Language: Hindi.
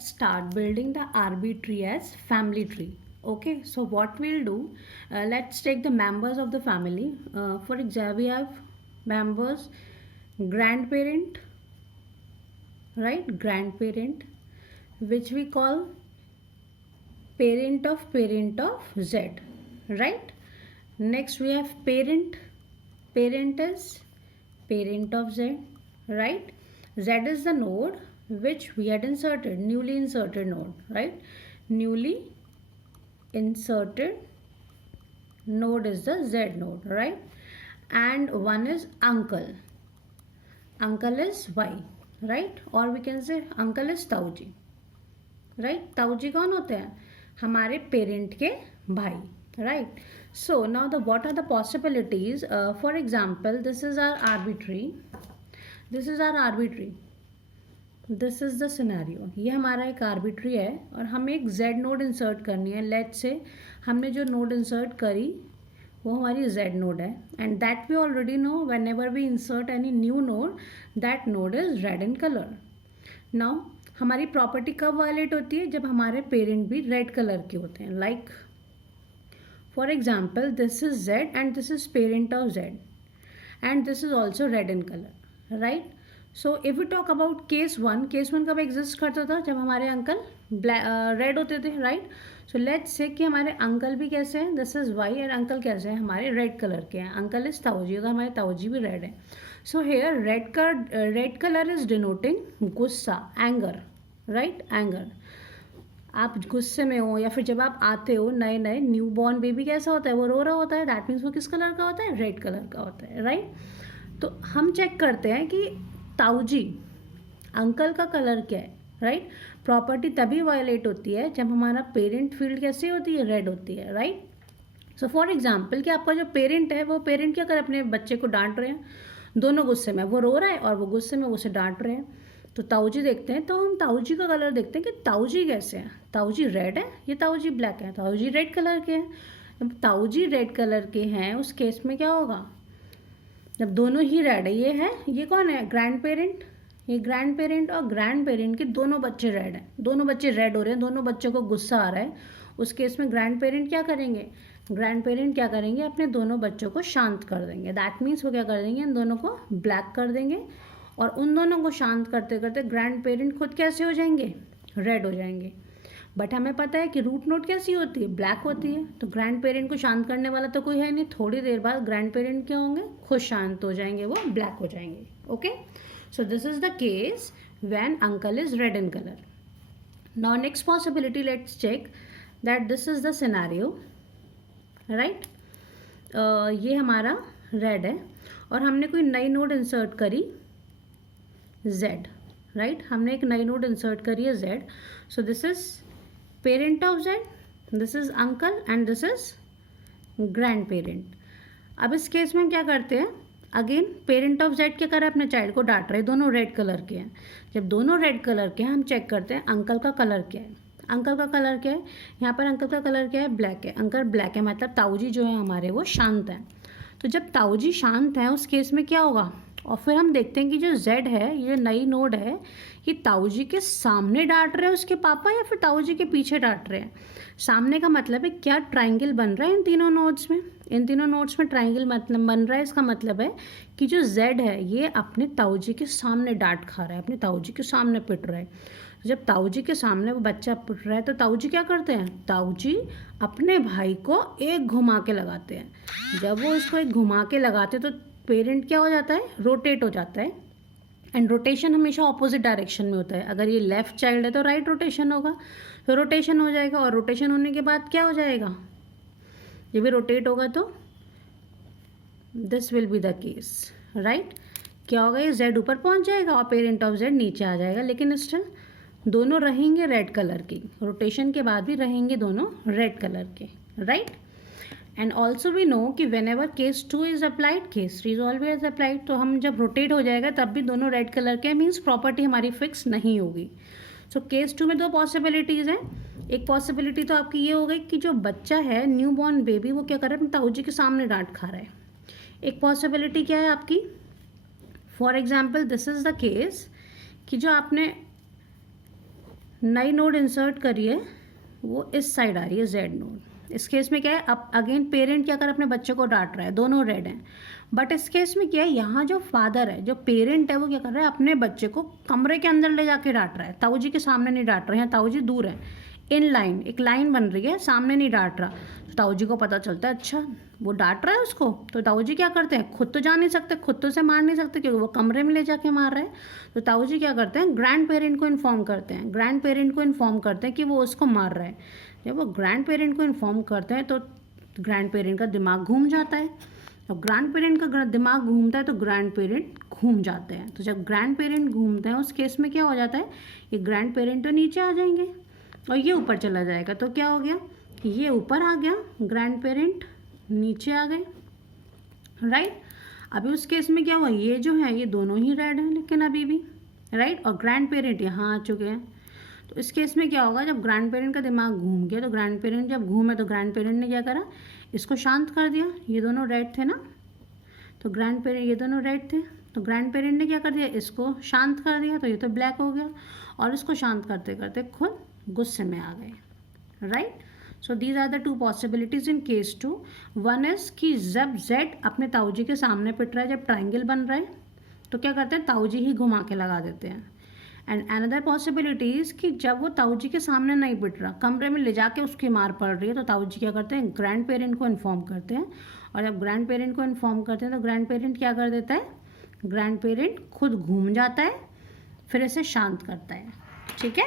start building the RB tree as family tree. Okay, so what we'll do, let's take the members of the family. For example, we have members, grandparent, right? Grandparent, which we call parent of Z, right? Next we have parent. Parent is parent of Z, right? Z is the node which we had inserted, newly inserted node, right? Newly inserted node is the Z node, right? And one is uncle. Uncle is Y, right? Or we can say uncle is ताऊजी, right? ताऊजी कौन होते हैं? हमारे पेरेंट के भाई, right? So now what are the possibilities? For example, this is our arbitrary. This is our arbitrary. This is the scenario. ये हमारा एक आर्बिट्री है और हमें एक z नोड इंसर्ट करनी है. लेट्स से हमने जो नोड इंसर्ट करी वो हमारी z नोड है and that we already know whenever we insert any new node that node is red in colour. Now हमारी प्रॉपर्टी कब वायलेट होती है? जब हमारे पेरेंट भी रेड कलर के होते हैं. Like for example this is z and this is parent of z and this is also red in colour, right? So if you talk about case one कब एग्जिस्ट करता था? जब हमारे अंकल रेड होते थे, राइट? सो लेट्स से कि हमारे अंकल भी कैसे हैं, this is Y, and uncle कैसे हैं? हमारे रेड कलर के हैं. अंकल इज ताऊजी, अगर हमारे ताऊजी भी रेड है. So here red colour is denoting गुस्सा, एंगर, राइट? एंगर. आप गुस्से में हो या फिर जब आप आते हो नए नए, न्यू बॉर्न बेबी कैसा होता है? वो रो रहा होता है. दैट मीन्स वो किस कलर का होता है? रेड कलर का होता है, राइट? तो हम चेक करते हैं कि ताऊजी अंकल का कलर क्या है, राइट? प्रॉपर्टी तभी वायलेट होती है जब हमारा पेरेंट फील्ड कैसी होती है? रेड होती है, राइट? सो फॉर एग्जांपल कि आपका जो पेरेंट है वो पेरेंट क्या कर अपने बच्चे को डांट रहे हैं, दोनों गुस्से में, वो रो रहा है और वो गुस्से में उसे डांट रहे हैं. तो ताऊजी देखते हैं, तो हम ताऊजी का कलर देखते हैं कि ताऊजी कैसे हैं. ताऊजी रेड है, ये ताऊजी ब्लैक है. ताऊजी रेड कलर के हैं. जब ताऊजी रेड कलर के हैं उस केस में क्या होगा? जब दोनों ही रेड है, ये कौन है? Grand parent. ये ग्रैंड पेरेंट और ग्रैंड पेरेंट के दोनों बच्चे रेड हैं. दोनों बच्चे रेड हो रहे हैं, दोनों बच्चों को गुस्सा आ रहा है. उस केस में ग्रैंड पेरेंट क्या करेंगे? ग्रैंड पेरेंट क्या करेंगे? अपने दोनों बच्चों को शांत कर देंगे. दैट मीन्स वो क्या कर देंगे? इन दोनों को ब्लैक कर देंगे और उन दोनों को शांत करते करते ग्रैंड पेरेंट खुद कैसे हो जाएंगे? रेड हो जाएंगे. बट हमें पता है कि रूट नोट कैसी होती है? ब्लैक होती है. तो ग्रैंड पेरेंट को शांत करने वाला तो कोई है नहीं. थोड़ी देर बाद ग्रैंड पेरेंट क्या होंगे? खुद शांत हो जाएंगे, वो ब्लैक हो जाएंगे. Okay, so this is the case when uncle is red in colour. Now next possibility, let's check that this is the scenario, right? ये हमारा रेड है और हमने कोई नई नोड इंसर्ट करी z, राइट? हमने एक नई नोड इंसर्ट करी है z. So this is parent of z, this is uncle and this is grand parent. अब इस केस में हम क्या करते हैं? अगेन पेरेंट ऑफ z क्या कर रहे हैं? अपने चाइल्ड को डांट रहे हैं. दोनों रेड कलर के हैं. जब दोनों रेड कलर के हैं हम चेक करते हैं अंकल का कलर क्या है. अंकल का कलर क्या है? यहाँ पर अंकल का कलर क्या है? ब्लैक है. अंकल ब्लैक है, मतलब ताऊजी जो है हमारे वो शांत हैं. तो जब ताऊजी शांत हैं उस केस में क्या होगा? और फिर हम देखते हैं कि जो z है, ये नई नोड है, ये ताऊजी के सामने डांट रहे हैं उसके पापा या फिर ताऊजी के पीछे डांट रहे हैं? सामने का मतलब है क्या ट्राइंगल बन रहा है इन तीनों नोड्स में? इन तीनों नोड्स में ट्राइंगल मतलब बन रहा है. इसका मतलब है कि जो z है ये अपने ताऊजी के सामने डांट खा रहा है, अपने ताऊजी के सामने पिट रहा है. जब ताऊजी के सामने वो बच्चा पिट रहा है तो ताऊजी क्या करते हैं? ताऊजी अपने भाई को एक घुमा के लगाते हैं. जब वो इसको एक घुमा के लगाते हैं तो पेरेंट क्या हो जाता है? रोटेट हो जाता है. एंड रोटेशन हमेशा ऑपोजिट डायरेक्शन में होता है. अगर ये लेफ्ट चाइल्ड है तो राइट रोटेशन होगा, तो रोटेशन हो जाएगा. और रोटेशन होने के बाद क्या हो जाएगा? ये भी रोटेट होगा तो this will be the case, right? क्या होगा? ये z ऊपर पहुंच जाएगा और पेरेंट ऑफ z नीचे आ जाएगा. लेकिन स्टिल दोनों रहेंगे रेड कलर की. रोटेशन के बाद भी रहेंगे दोनों रेड कलर के, right? And also we know कि whenever case 2 is applied, case 3 is always applied. तो हम जब रोटेट हो जाएगा तब भी दोनों रेड कलर के, मीन्स प्रॉपर्टी हमारी फिक्स नहीं होगी. सो केस 2 में दो पॉसिबिलिटीज़ हैं. एक पॉसिबिलिटी तो आपकी ये हो गई कि जो बच्चा है न्यू बॉर्न बेबी वो क्या कर रहा है? अपने ताऊजी के सामने डांट खा रहा है. एक पॉसिबिलिटी क्या है आपकी? For example this is the case कि जो आपने नई नोड इंसर्ट करिए, वो इस साइड आ रही है जेड नोड। इस केस में क्या है, अब अगेन पेरेंट क्या कर अपने बच्चे को डांट रहा है, दोनों रेड हैं। बट इस केस में क्या है, यहाँ जो फादर है, जो पेरेंट है, वो क्या कर रहा है, अपने बच्चे को कमरे के अंदर ले जाके डांट रहा है। ताऊ जी के सामने नहीं डांट रहे हैं, ताऊ जी दूर हैं, इन लाइन, एक लाइन बन रही है, सामने नहीं डांट रहा। तो ताऊ जी को पता चलता है अच्छा वो डांट रहा है उसको, तो ताऊ जी क्या करते हैं, खुद तो जा नहीं सकते, खुद तो उसे मार नहीं सकते क्योंकि वो कमरे में ले जाके मार रहे हैं। तो ताऊ जी क्या करते हैं, ग्रैंड पेरेंट को इन्फॉर्म करते हैं, ग्रैंड पेरेंट को इन्फॉर्म करते हैं कि वो उसको मार रहा है। जब वो ग्रैंड पेरेंट को इन्फॉर्म करते हैं तो ग्रैंड पेरेंट का दिमाग घूम जाता है। और ग्रैंड पेरेंट का दिमाग घूमता है तो ग्रैंड पेरेंट घूम जाते हैं। तो जब ग्रैंड पेरेंट घूमते हैं उस केस में क्या हो जाता है, ये ग्रैंड पेरेंट तो नीचे आ जाएंगे और ये ऊपर चला जाएगा। तो क्या हो गया, ये ऊपर आ गया, ग्रैंड पेरेंट नीचे आ गए, राइट। अभी उस केस में क्या हुआ, ये जो है ये दोनों ही रेड हैं लेकिन अभी भी, राइट, और ग्रैंड पेरेंट यहाँ आ चुके हैं। तो इस केस में क्या होगा, जब ग्रैंड पेरेंट का दिमाग घूम गया तो ग्रैंड पेरेंट जब घूमे तो ग्रैंड पेरेंट ने क्या करा, इसको शांत कर दिया। ये दोनों रेड थे ना, तो ग्रैंड पेरेंट, ये दोनों रेड थे तो ग्रैंड पेरेंट ने क्या कर दिया, इसको शांत कर दिया, तो ये तो ब्लैक हो गया। और इसको शांत करते करते खुद गुस्से में आ गए, right. So these are the two possibilities in case 2। One is कि जब जेड अपने ताऊ जी के सामने पिट रहा है, जब ट्राइंगल बन रहा है तो क्या करते हैं, ताऊ जी ही घुमा के लगा देते हैं। एंड अनदर पॉसिबिलिटी इज कि जब वो ताऊ जी के सामने नहीं पिट रहा, कमरे में ले जाके उसकी मार पड़ रही है, तो ताऊ जी क्या करते हैं, ग्रैंड पेरेंट को इन्फॉर्म करते हैं। और जब ग्रैंड पेरेंट को इन्फॉर्म करते हैं तो ग्रैंड पेरेंट क्या कर देता है, ग्रैंड पेरेंट खुद घूम जाता है, फिर इसे शांत करता है, ठीक है।